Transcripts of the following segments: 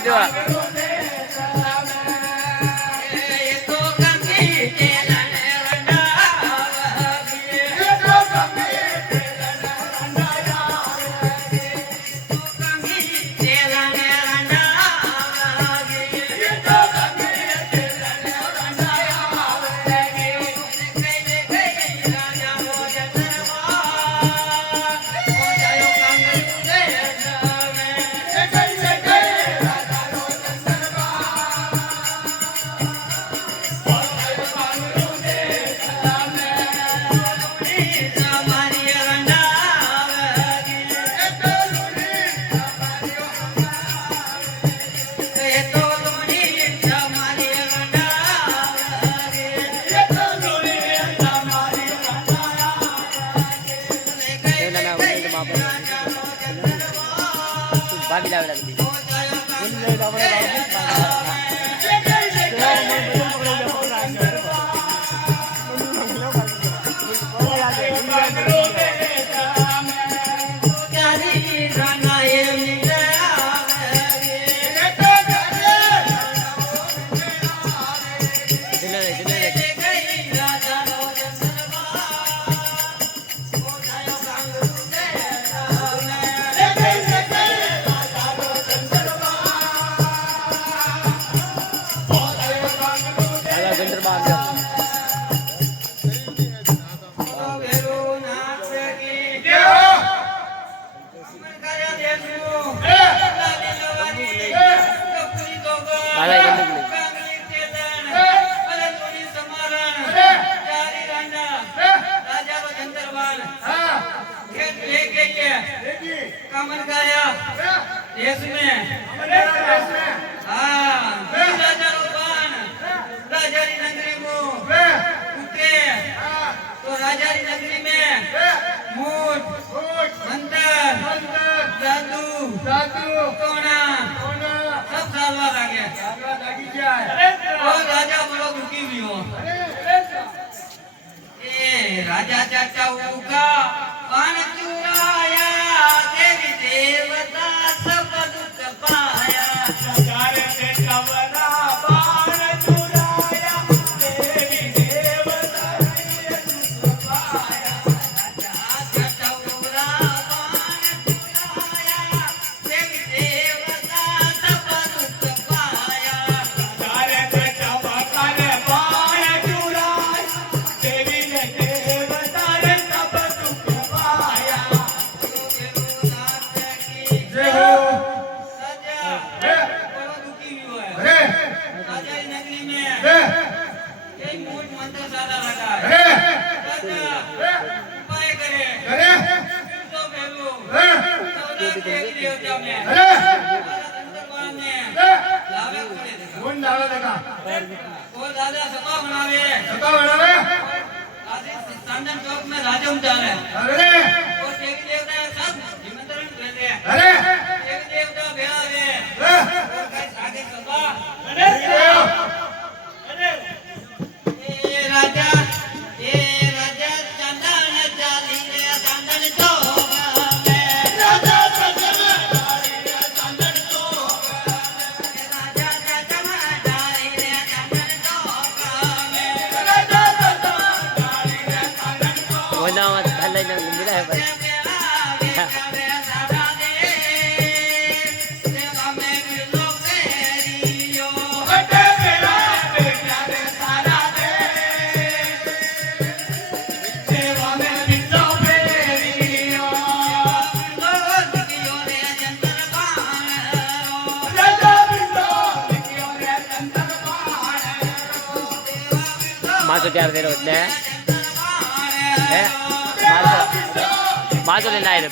Dua. भागी जावे लागली कमन गाया देश में राजा रूपान राजारी नगरी में उठे तो राजारी नगरी में मूठ मंत्र जादू टोना सब सालवा लगे और राजा बोलो दुखी भी हो राजा चाचा उका पान चुराया देवी देवता सब दुख पाया सारे से कवरा पान चुराया देवी देवता दुख पाया राजा चाचा पान चुराया देवी देवता सब दुख पाया सारे से कवरा पान चुराया देवी दादा सभा बनावे चंदन चौक में राजम चाले और देवी देवता सब निमंत्रण देते देवी देवता भेड़ावे और कई आगे सभा ए राजा चंदन चाली रे चंदन चौक में राजा चंदन चाली रे चंदन चौक राजा चंदन चाली रे चंदन चौक में राजा चंदन चाली रे चंदन चौक वो नाम हल्ले न मिला है भाई मासो तैयार दे रोज ने है मासो लेना है रे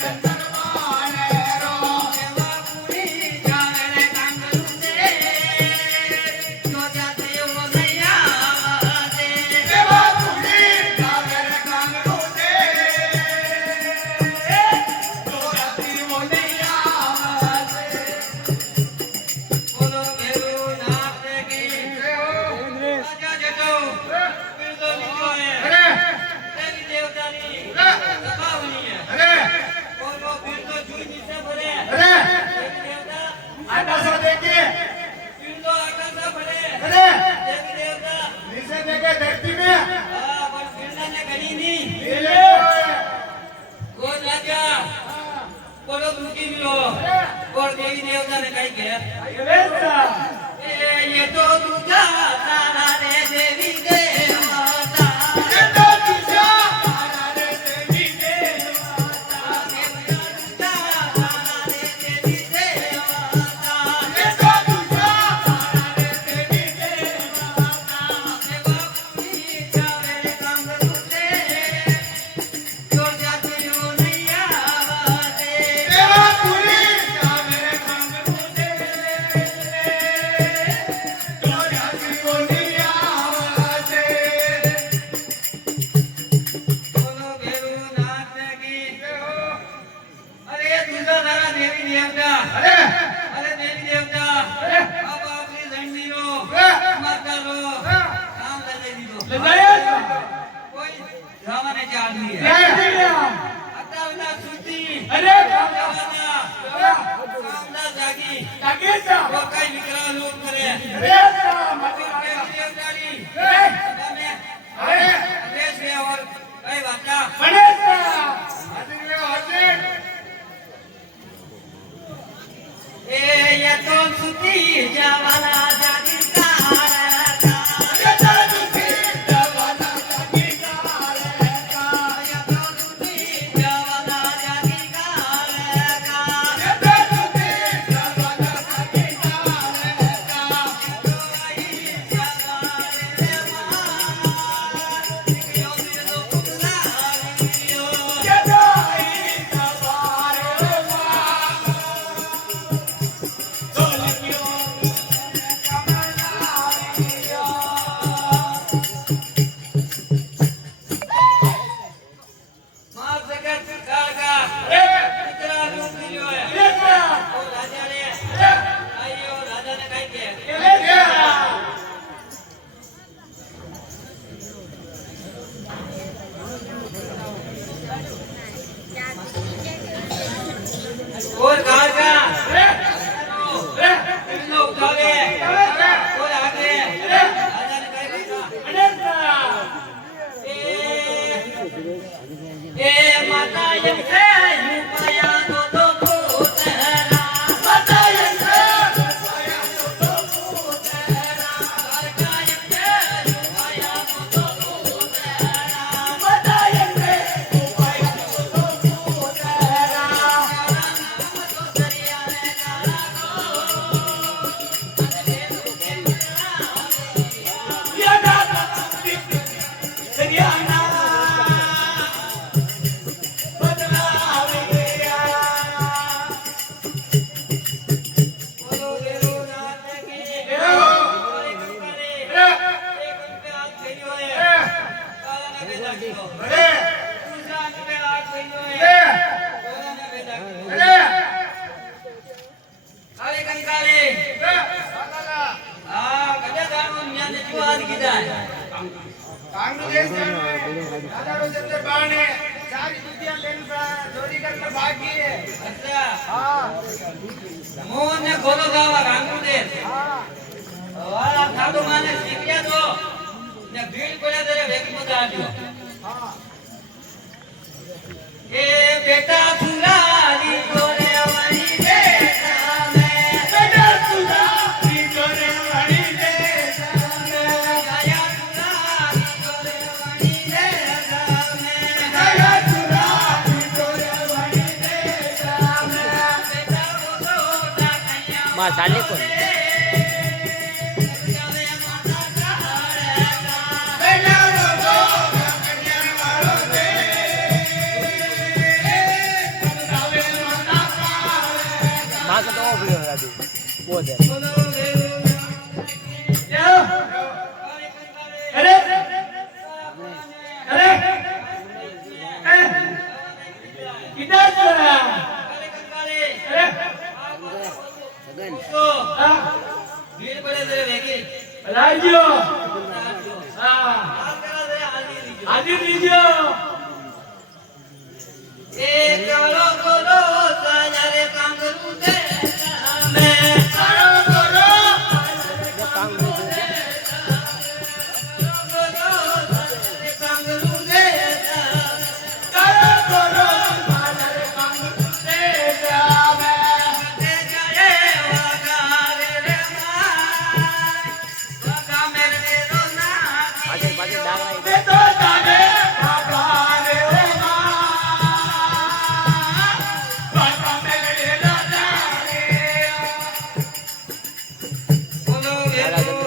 રાજાને કઈ કે વેચા ये तो तुझा तारा रे देवी देवता એ તો તુજા તારા રે દેવી દેવતા तारा रे देवी देवता એ તો તુજા તારા રે દેવી દેવતા देवकी जावे कंगरुते जो जातियो नहीं आवते દેવા પુરી જાવે ખંગુતે તો જાતિ કોની આવતે बोलो भेरू नाथ की अरे तुझा तारा देवी देवता અરે अरे देवी देवता અરે अब अपनी जंजीरो અરે मत करो અરે काम ले दीदो લે જાય कोई जमाने के आदमी है જય શ્રી રામ अतावना सुती અરે जमाना कामना जागी જાગીતા वो कई विकराल लोग करे વેચા મતી देवी देवतानी અરે તમે અરે देश में और कई वाता ગણેશા હાજર રે હાજર ए ये तो सुती जमाना जागी तारा અરે જાદુ કી દવાના જાગીતા રહેતા ये तो सुती जमाना जागी तारा એ જાદુ કી દવાના જાગીતા રહેતા કે દાઈ સવારે માં ધોલિયો કમલારિયો વેચા વેચા ગણેશા માતા એમ છે રૂપિયા તો પોતરા બતાયે બતાયે યદા દરિયાના બદલાવે ગયા બેટા ફુલાલી તોરે વાળી બેટા મેં બેટા સુધારી જોરે વળી દે આયા ફુલાલી તોરે વાળી બેટા મેં દયા સુધારી જોરે વળી દે સામે બેટા બોલો ડાકૈયા માં ચાલે કોણ બેટા રોજો કન્યા વાળો દે રાવે માતા પાવે માં તો ઓબળ્યો રાજુ બોલે અરે અરે કિધર ચલા અરે સગન લાગ્યો હા હાજર લીજો સારો કરો કામ નહીં સારો કરો મારે કામ દે જાવે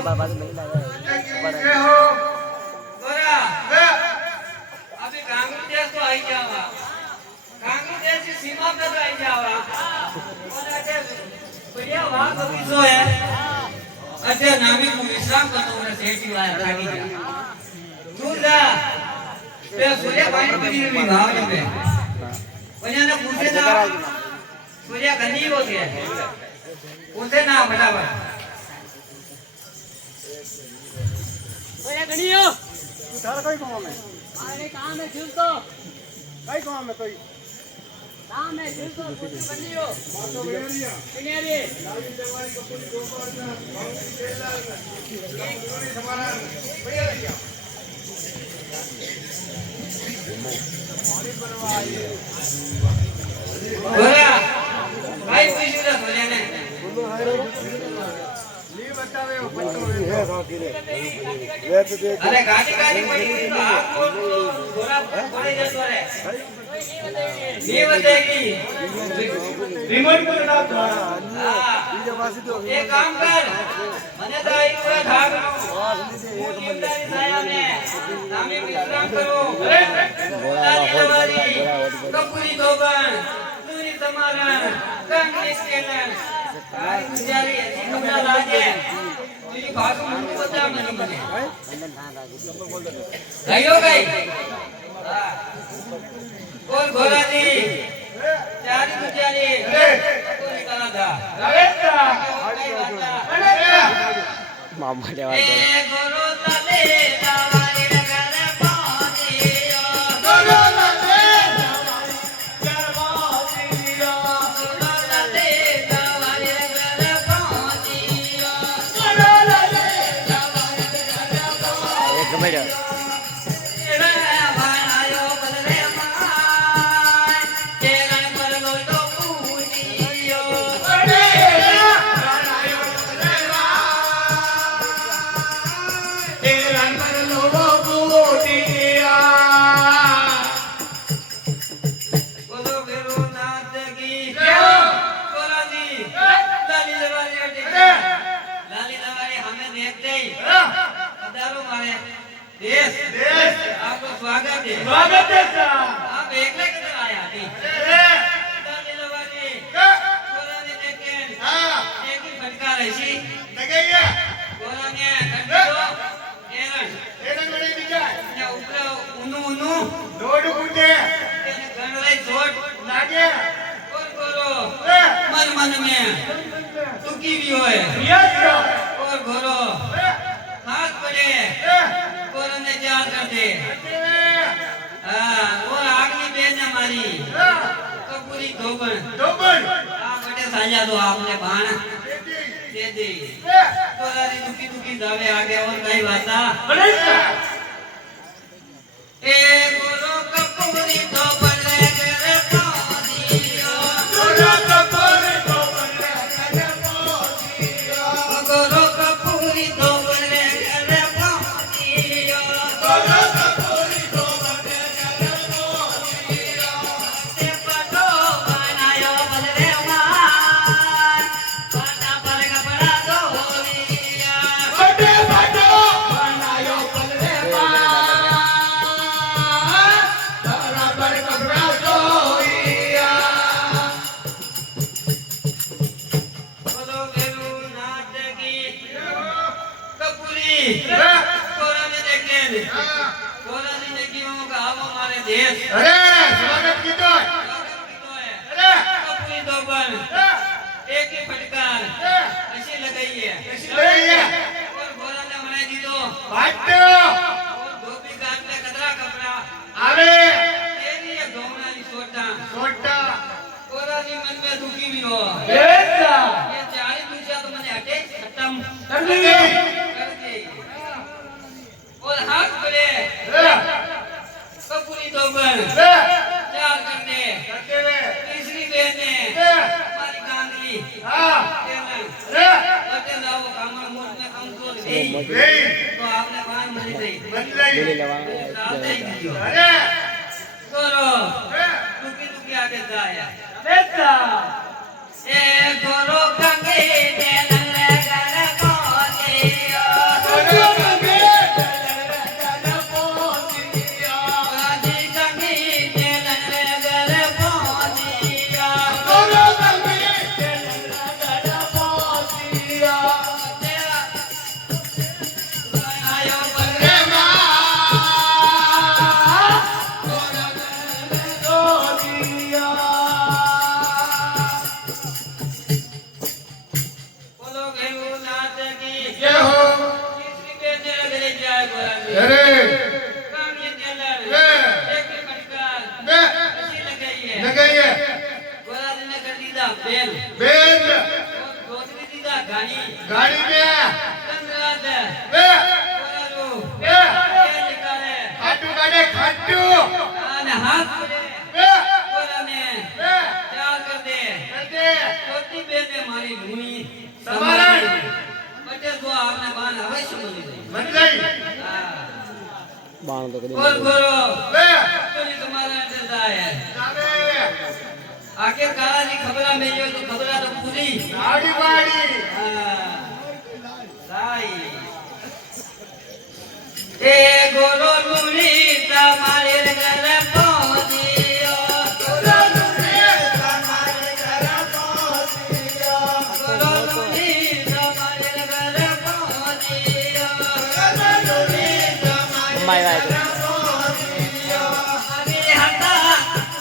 बाद नहीं लाया जय हो गोरा रे अभी कांग्रेस देश तो आई जावा कांग्रेस देश की सीमा पे तो आई जावा और ऐसे बढ़िया बात होती सो है अच्छा नामी को विश्राम करतो ने सेठी वाला थाकी जा तू जा पे सूर्य पानी पड़ी भी भाव ने पे वने ने पूछे ना सूर्य गंदी हो गया पूछे ना फटाफट ओए गणियो तारा कोई काम है अरे काम है झूल तो कई काम है कोई काम है झूल तो कुछ बनियो तो बेरिया किने रे लाली दवाई कपूरी गोपाल ना बाउंड्री केला पूरी हमारा बढ़िया दिया गोरा भाई पूछू ना सूर्य ने ली बतावे पट्टो अरे गाड़ी गाड़ी पड़ी तो आपको गोरा पड़े जतो रे नहीं बतेगी रिमोट को ना हां एक काम कर मने तो आई हुआ भाग जिम्मेदारी साया में नामे विश्राम करो कपूरी धोबन दूरी समारण कांग्रेस केलन आई गुजारी ऐसी कपड़ा लाजे तुझी भाग में बता मनी मने गयो गई हां और घोड़ा जी चारी गुजारी कपूरी करा था रवेता मामा ए गुरु तले दावारी नगर पानियो दोनों लगे करवादिया गुरु तले दावारी नगर पानियो दोनों लगे एक मिनट तेरा भायो बदले माय तेरा पर लो तो पूजियो बड़े तेरा पर लोगो बूटिया बोलो गुरु नाथ की जय हो। बोला जी लाली दवारी हटे लाली दवारी हमें देखते ही पधारो मारे देश देश आपको स्वागत है स्वागत है साहब आप एकले किधर आया थी लाली दवारी बोला ने देखे हां एक ही फटकार ऐसी लगेगा बोला ने कंटिन्यू केरन एना बड़े बिजा ने ऊपर उनु उनु लोड कुटे ने गणलाई छोट लागे और करो मन मन में दुखी भी होए यस और घोरो हाथ पड़े और ने चार कर दे और आगली बेन हमारी कपूरी धोबन डबल आप बटे साजा दो आपने बाण दे दी तोरारी दुखी दुखी जावे आगे और कई बाता ए गोरो कपूरी धोबन ले करे पानियो गोरो कपूरी धोबन ले करे पानियो ते पटो बनायो बदले मार पाटा पर कपड़ा धोलिया बोलो गुरु नाथ की कपूरी कोराने देखे कोराने देखियो का आवो मारे देश अरे स्वागत कीतो कपूरी धोबन एक ही फटकार ऐसी लगाई है और कोराने मनाई दी दो और धोबी काट ले कतरा कपड़ा तेरी ये धोमनाली सोटा कोरानी मन में दुखी भी हो ये 40 दूसरा तो मैंने हटे खत्म कर दी और हाथ पड़े कपूरी धोबन चार करने तीसरी बहने हमारी कांगली बटे लाओ कामर मोट में कमजोर गई तो आपने बाण मरी गई ले लेवा साथ ही दियो करो दुखी दुखी आगे जाया ए गोरो गंगे दे नल्ले कर कोने अरे काम ये टेलर ए एक कटकर बे अच्छी लगाइए लगाइए गोरा ने कर दीदा बेल बेल दूसरी दीदा गाड़ी गाड़ी में कंदरात बे गोरा रो बे ये निकाले खाटू गाड़े खाटू आने हाथ पड़े बे गोरा ने बे क्या कर दे करते छोटी बेल ने मारी ढूंढी समारण बच्चे को आपने बान अवश्य मिली बन गई बाण तो कभी गोर गोरो बे कोई तुम्हारा चलता है जावे आखिर काला जी खबरा में यो तो खबरा तो पूरी गाड़ी बाड़ी राई ए गोरो लुनी तुम्हारे घर पहुंचियो गोरो लुनी तुम्हारे घर पहुंचियो गोरो लुनी तुम्हारे घर पहुंचियो गोरो लुनी तुम्हारे माय वाय पहुंचियो अरे हटा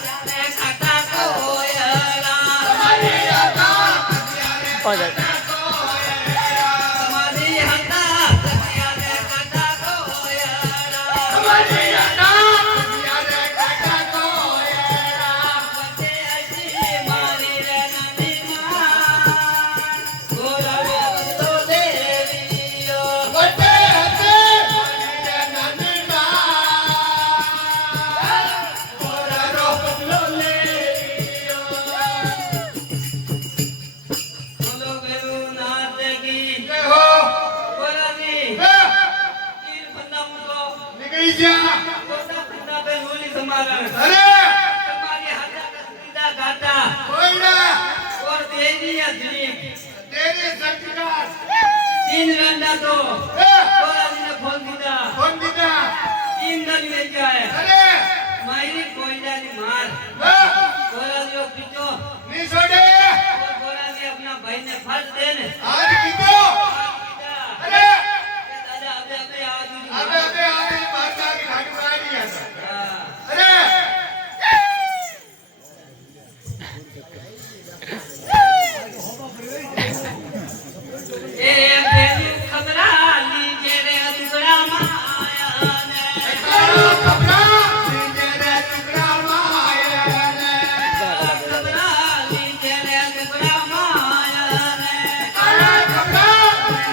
यारे खाता कोयला और जा समाधि हटा यारे खाता कोयला हमारी यादा यारे काका को बच्चे ऐसी मारी रे नदी मां गोरा तो देवियो बटे हते नानी मां गोरा रो लोले बोलो बेरू नाथ की जय हो गोरा जी बे तीन बंदा मुझको निकली जा कोसा बंदा पे लोली समारण अरे तुम्हारी हटा का सीधा घाटा कोई ना और देवी अधलीप तेरे सरकार तीन रंडा तो ए गोरा जी ने खोल दिया कौन दिना तीन दल में जाए अरे मायरी कोई जानी मार बे गोरा जी को पीछो नहीं छोड़े और गोरा जी अपना भाई ने फर्ज देने आज की तो अरे दादा अबे अबे आवाज अबे अबे आगे बाहर जाके घाटू गाड़ी है हाँ अरे ए बेलू खबरा लीजे रे टुकड़ा माया ने करो कपड़ा तेरे टुकड़ा माया ने खबरा लीजे रे टुकड़ा माया ने करो कपड़ा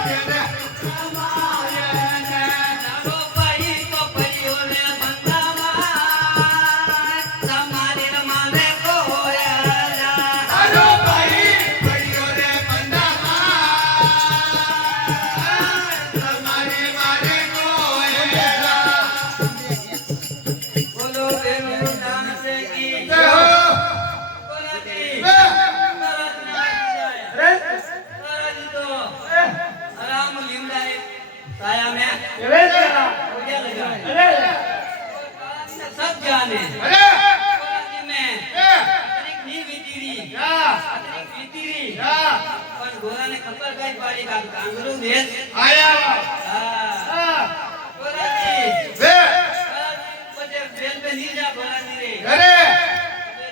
तेरे टुकड़ा माया ने दारो भाई को परियो रे बंदा मार समारे माने कोया करो भाई परियो रे बंदा हमारे मारे को बोलो बेलू नानक की जय हो गोरा जी बे गोरा जी ना जाए अरे गोरा जी तो आराम लिमलाए साया में ये तेरा पूजा लगा अरे सब जाने अरे गोरा जी में ए अतिरिक्त नहीं बीतीरी या अतिरिक्त बीतीरी या पर गोरा ने खबर कई पाड़ी का कांगरू देश आया हाँ गोरा जी बे मुझे बेल पे नहीं जा गोरा जी रे अरे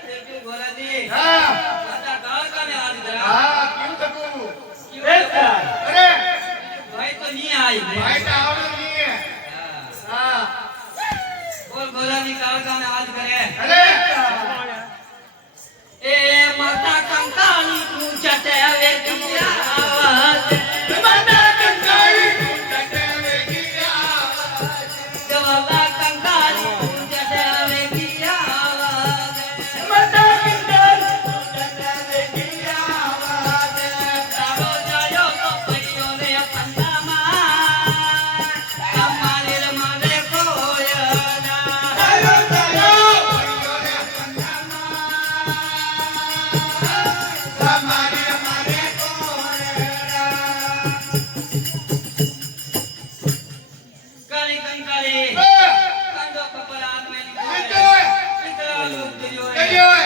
देखो गोरा जी हाँ दादा गाँव का ने आज जरा हाँ क्यों तकू क्यों ऐसा? अरे भाई तो नहीं आई भाई तो आवड़ नहीं है हाँ और गोरा जी गाँव का ने आज करे अरे ए माता कंकाली पूछते वे किया आवाज बंदा कंकाली टटे में गिरा जवाबा कंकाली पूछते वे किया आवाज बंदा कंकाली टटे में गिरा तारो जायो तो परियो ने फंदा मार हमारे माने कोया आयो आयो परियो रे बंदा हमारे मारे को काली कंकाली बे कंदो कपरात में कितो लिखो इतना लोग दियो है कहियो है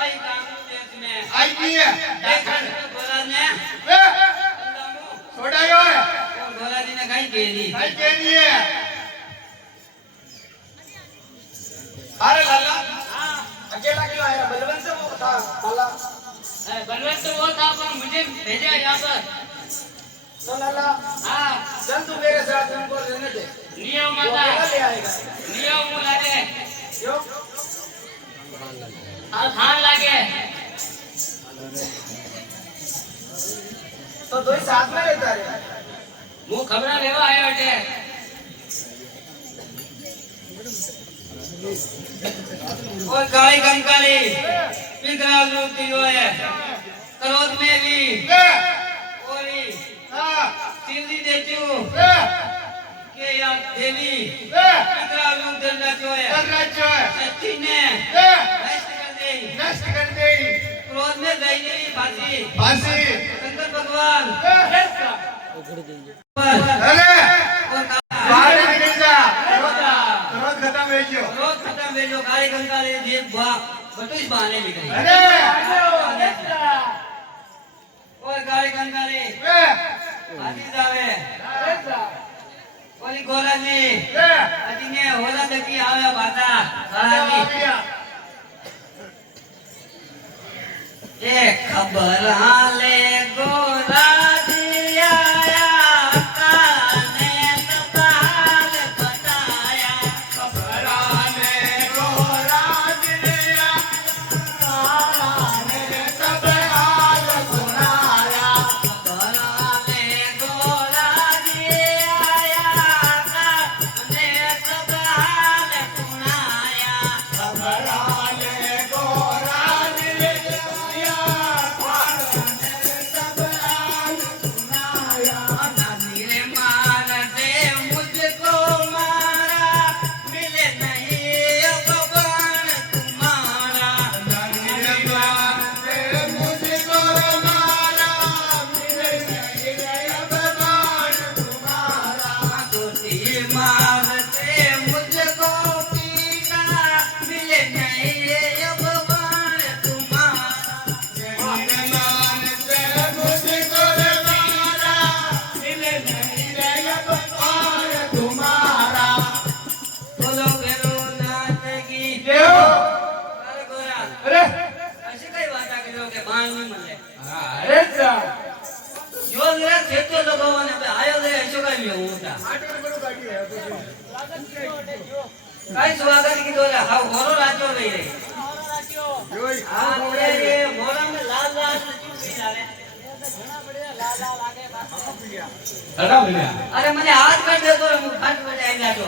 आई कांगू देश में आई की है देखा गोरा ने बे अंदामो छोड़ायो है और गोरा जी ने कहीं केली आई के लिए अरे लाला अकेला क्यों आया बलवंत से वो था लाला बलवंत तो वो था पर मुझे भेजा यहाँ पर तो लाला हाँ चल तू मेरे साथ हमको रहने दे નિયમ वो માતા अकेला ले आएगा નિયમ હું લાગે क्यों આ ખાન લાગે तो दो ही साथ में रहता है હું ખબર લેવા આવ્યો છે और काली कंकाली पिंगला लूटी है क्रोध में भी ओरी हाँ सिल्ली देचू हाँ के यार देवी पिंगला लूट देना जो है सच्ची ने नष्ट कर दे नष्ट कर दे क्रोध में गई नहीं फांसी फांसी शंकर भगवान अरे और बाहर निकल जा रोज खत्म हो गयो क्रोध खत्म है जो काली कंकाली जी बटुस बहाने निकली अरे और काली कंकाली आजी जावे ओली गोराजी अजीने होला दकी आवे बाता साराजी ए खबर हाले गोराजी आया काने तबाल बताया खबराने गोरा दिया साराने सब हाल सुनाया खबर हाले गोराजी आया काने तबाल सुनाया खबराने गोरा दिया साराने सब हाल सुनाया नानी मार दे मुझको मारा मिले नहीं अब बाण तुम्हारा मुझको मारा मिले नहीं अब बाण तुम्हारा छोटी मार दे मुझको पीना मिले नहीं अब बाण तुम्हारा बोलो बेरो नाथ की अरे गोरा ऐसी कई बात आ गई के बाण नहीं मिले जो मेरा खेतो लगावाने पे आयो दे ऐसो कई भी होता कई स्वागत की दोरे हाउ गोरो राजो गई रे हां ये मोरा में लाल लाल क्यों भी डाले अरे मैंने हाथ कर दे तो मुंह फट में जाएगा तो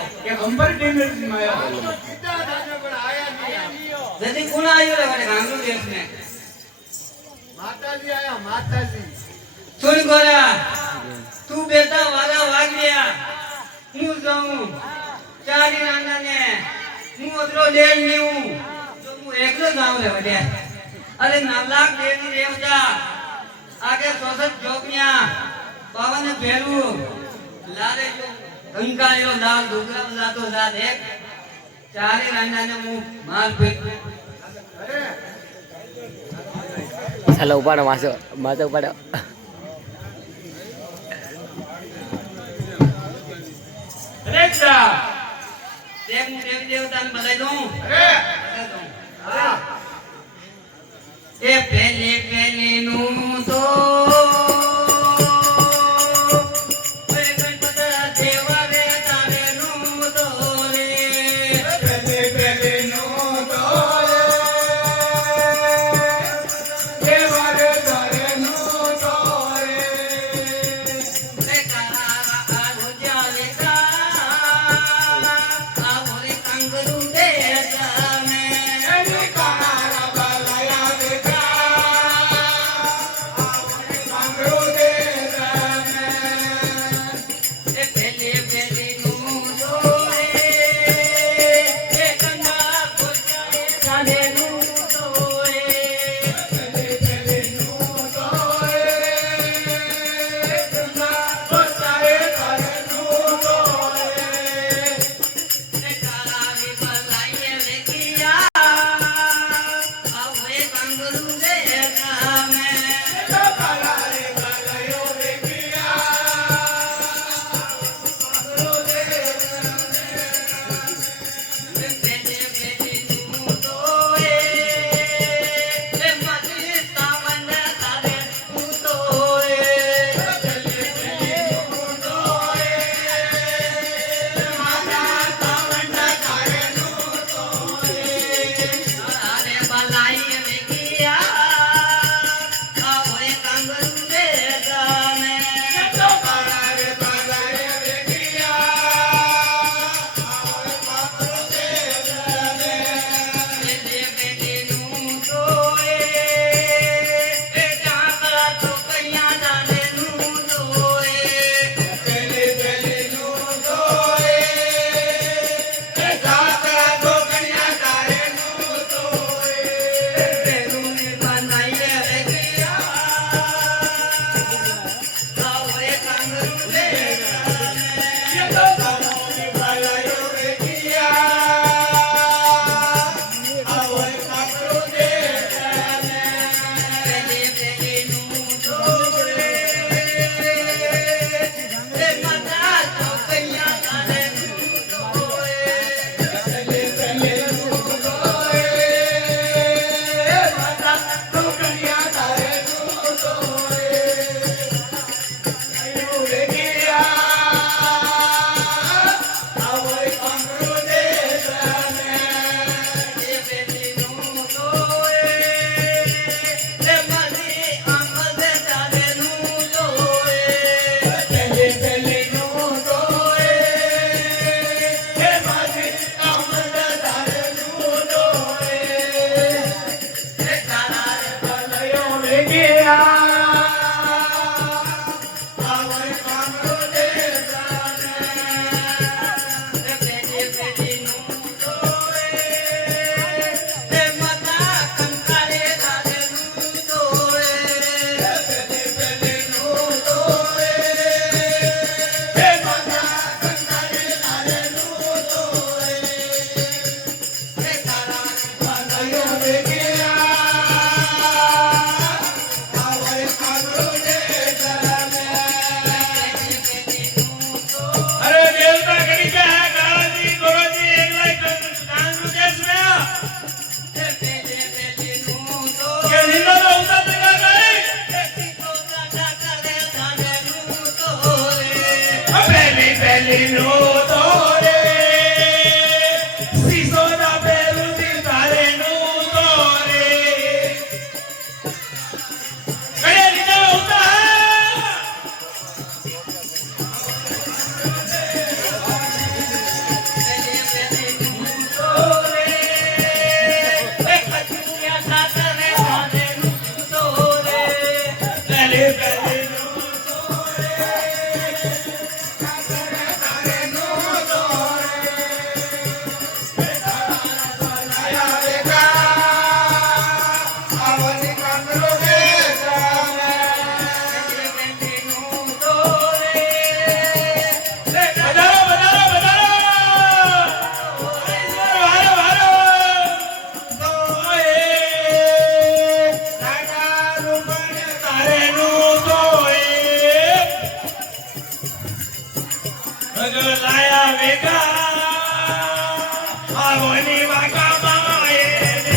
जल्दी कौन आयो रे बड़े गांगरू देश में माताजी आया माताजी सुन गोरा तू बेटा वाला वाग गया हूं जाऊं चारी नाना ने हूं अदरो लेन नहीं हूं तो हूं एकलो जाऊं रे बड़े अरे नालाक देवी देवता आगे सोसत जोगनिया पावन भेरू लारे जो कंकाळियो लाल दुगरा लातो जात एक चारी नाना ने मुंह मार पेट ચાલો ઉપાડો માસો માસો ઉપાડો देव देवी देवता ने बधाई दूं ए पहले पहले नु तो ओए गणपति देवा रे तारे नु तो रे रे कारा आगो जावे का आवरे कंगरू देता में નું દોરે સિસોદા પેરુથી તારે નું દોરે કડે લીધા હોતા પહેલે પહેલે લાયા વેગા આવની વાગા માએ ને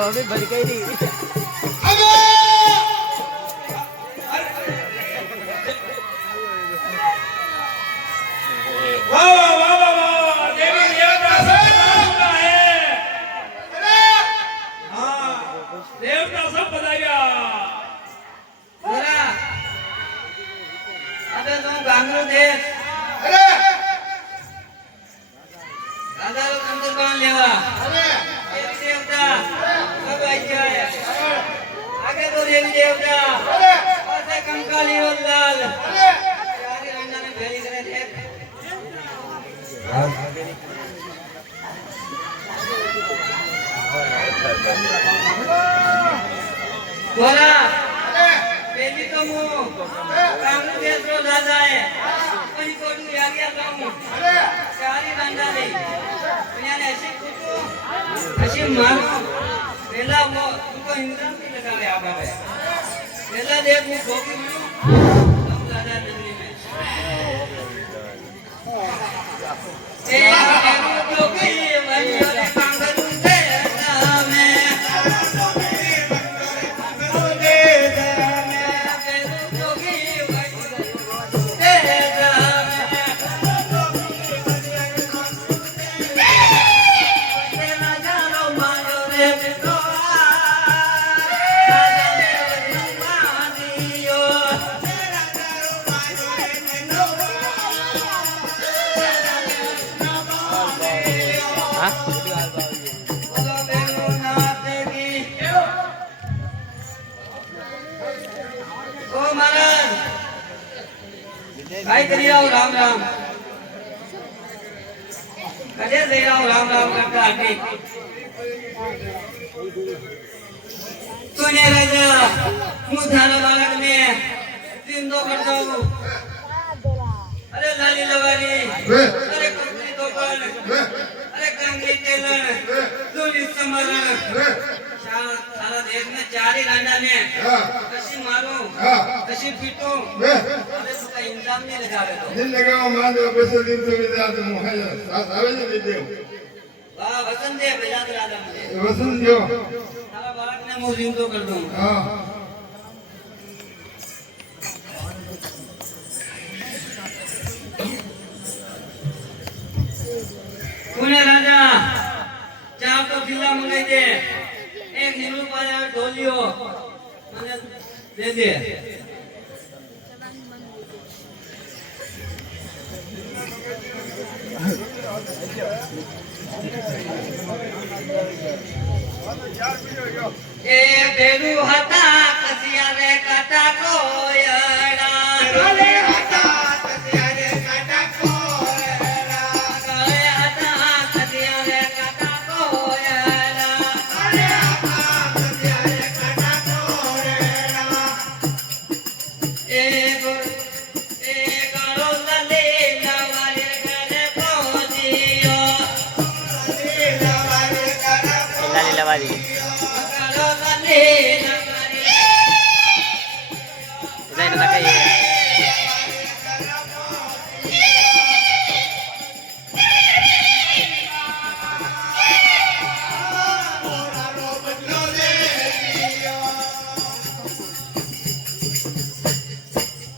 अभी बढ़ गई नहीं देवता कंकाली બોલા અરે પેલી તો હું કામનું બેસરો દાદાએ પછી કોડું યાગ્યા લાવું અરે ચારી બાંધા દઈ અને એસી કૂટું પછી મારું પેલા તું તો ઇન્દ્રામ થી લગાવે આ બાબે પેલા દેખ હું ભોગી મળ્યું દાદા નગરી મેં એ જોગી વૈયો રે કાંગરું દે નામે काय करी राव राम राम कधे जई राव राम राम करता आटे तूने राजा मुझाना बालक में जिंदो करता हूँ अरे लाली लवारी अरे कुकरी दोपन अरे कंगी तेलन दूली समरण सारा देश में चारी गांडा में कशी मारू कशी पीटू अरे तुका इंजाम नहीं लगावे तो दिन लगाओ मान दो पैसे दिन तो विदा तो मुहाया साथ आवे ने दे वाह वसंत दे बजा के राजा मुझे वसंत जो सारा बालक ने मुंह जिंदो कर दूं हां पुणे राजा चार तो खिल्ला मंगाई दे एक नीलू पाया ढोलियो मैंने दे दे ए बेरू हता कसिया रे काटा कोयड़ा गले हता कसिया रे काटा कोयड़ा गले हता कसिया रे काटा कोयड़ा गले हता कसिया रे काटा कोयड़ा ए गलो लले लवारे गले पहुंचियो लले लवारे गले લાલી લવારી गलो लले लवारे જાઈને નખાઈએ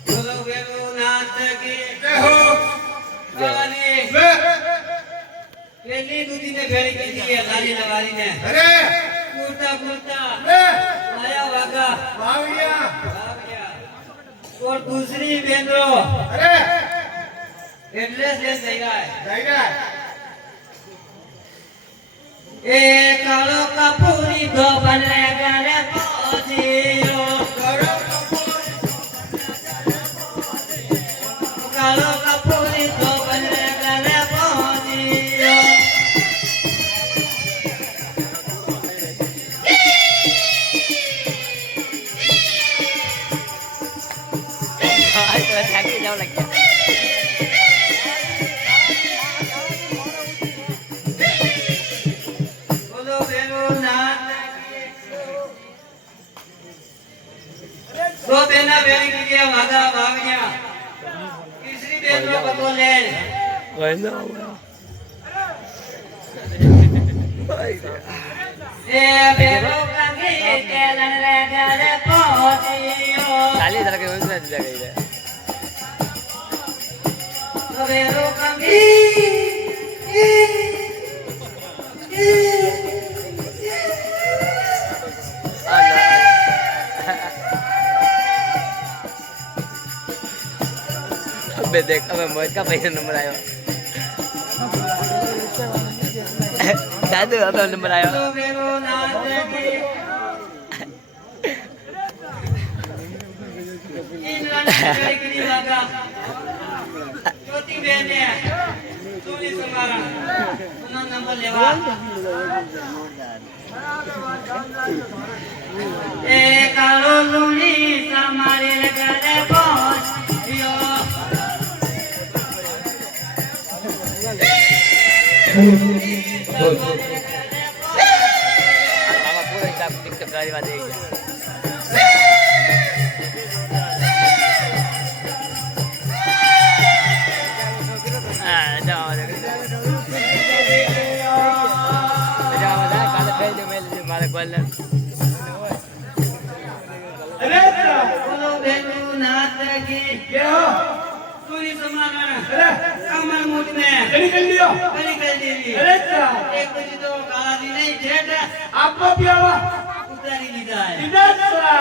बोलो बेरू नाथ की जय हो भवानी वे पहली दूधी ने भेड़ी की थी लाली लवारी ने अरे कूदता कूदता वे आया वागा भाविया भाग गया और दूसरी बेंद्रो अरे एड्रेस ले जाएगा जाएगा ए कालो कपूरी दो बने गले पहुंचियो कालो कपूरी दो बने गले पहुंचियो થાકી જાવ લાગ્યા बोलो बेरू नाथ की दो बेना बेड़ी की दिया वागा भाग गया तीसरी बेंद्रो बको ले ए बेरू कंगी तेलन ले गले पहुंचियो ચાલી જરા કે ઓછા જ જગ્યાએ જાય बेरू कंगी अबे देख अबे मौज का पहले नंबर आयो दादू अब नंबर आयो बोलो बेरू नाथ की इन रण की वागा छोटी बहन है तू પોલીસ અમારા એનો નંબર લેવા એ કાળો લુણી તમારે ઘરે પહોંચ્યો આમાં પૂરો હિસાબ ટિકટોક કરવા દે હા જાઓ કાલે ફેર દે મેલ મારે કોલ બોલો બેનું નાથગી કેહો પૂરી સમાના અરે કમર મુઠ મે કરી લ્યો કરી દેવી અરે તા એક બજી તો કાલાજી નહીં જેઠ આપો પ્યાવા ઉતારી લીધા હે ઇદાસા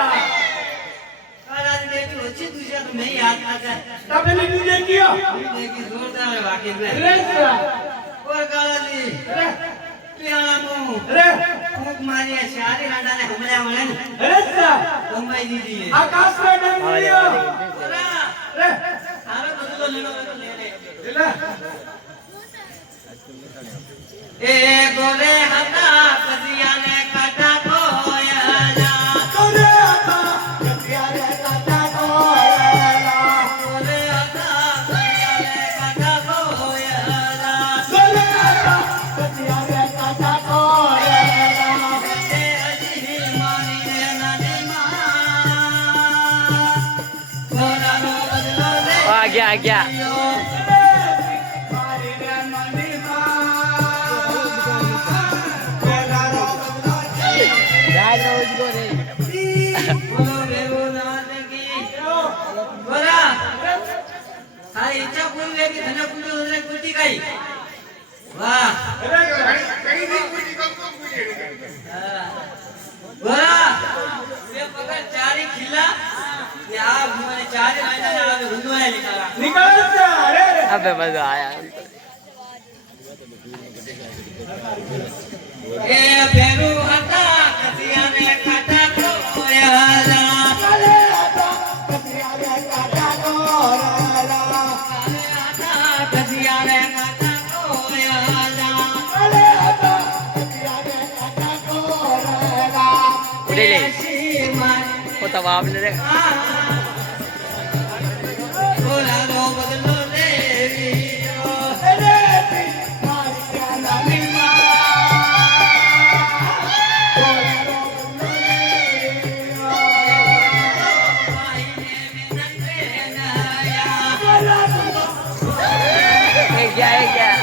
કાલાજી દેખી ઓછી દુનિયા તો નહીં યાદ आता તમે લીધી દેખ્યો देखी जोरदार वाकिफ में અરે તા और कालाजी અરે पियाला मु અરે फूक मारी है शादी लाडा ने हमले हमले અરે તા कमाई दी दी है આકાશ મે ડંગ લ્યો बोला અરે सारा बदलो लेनो तो ले ले એલા ए गोरे हता कदिया ने काटा कोयला તોરે આતા કતિયારે કાટા કોયલા गोरे हता कदिया ने काटा कोयला તોરે આતા કતિયારે કાટા કોયલા ए अजी मारी रे नानी मां गोरा नो बदलो ले આ ગયા ગયા મારી રે મની માં પેલા રો રાજ રોજ ગો રે बोलो बेगो नाथगी बोला हाय इच्छा पूरी लेके धना पूरी उधर कुटी गई वाह કઈ દી પૂરી કમ પૂરી बोला ये पकड़ चारी खिला ये आप मैंने चारी महीना ना हुंदो है निकाला निकाल जा अरे અબે મજા આયા ए बेरू हटा कसिया ने काटा कोयला કાલે આતા કતિયારે કાટા કોયલા काले हटा कसिया ने काटा कोयला કાલે આતા કતિયારે કાટા કોયલા ઉડે લે ऐसी मारी પોતા બાપ લે રે बोला रो बदलो देवी અરે તી મારી પ્યાલા ની માં એ ગયા એ ગયા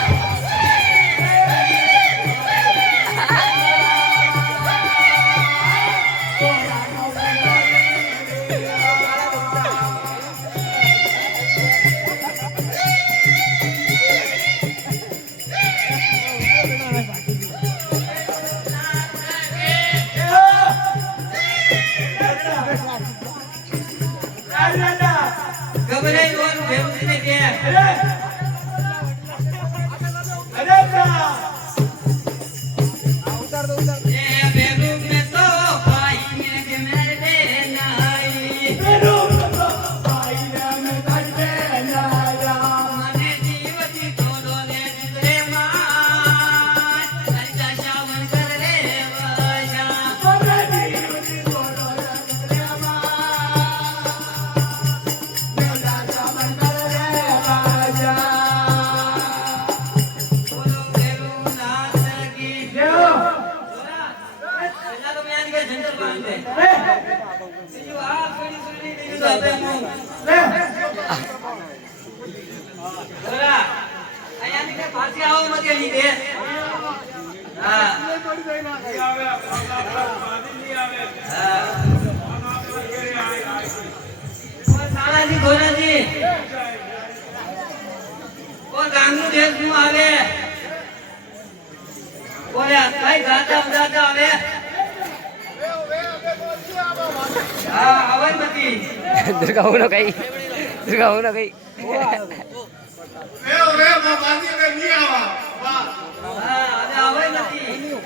घबराई और बेहोशी ने किया ए बेगम में तो भाई ने के मेरे नाई मने जीवती छोड़ो ले दूसरे मां ऐसा शावन कर ले वशा बोलो बेगम नाथ की पहला तो मैं आज के झंडा बांधे जो आप सुनी सुनी नहीं तो अपने मुंह बोला आया नहीं के फांसी आओ मत ये नहीं दे हां और साला जी घोड़ा जी और गांगू देश नु आवे बोले भाई गाता बजाता आवे हां आवे मती दुर्गा हो न गई दुर्गा हो न गई वे वे बाजी में नहीं आवा वाह हां आवे मती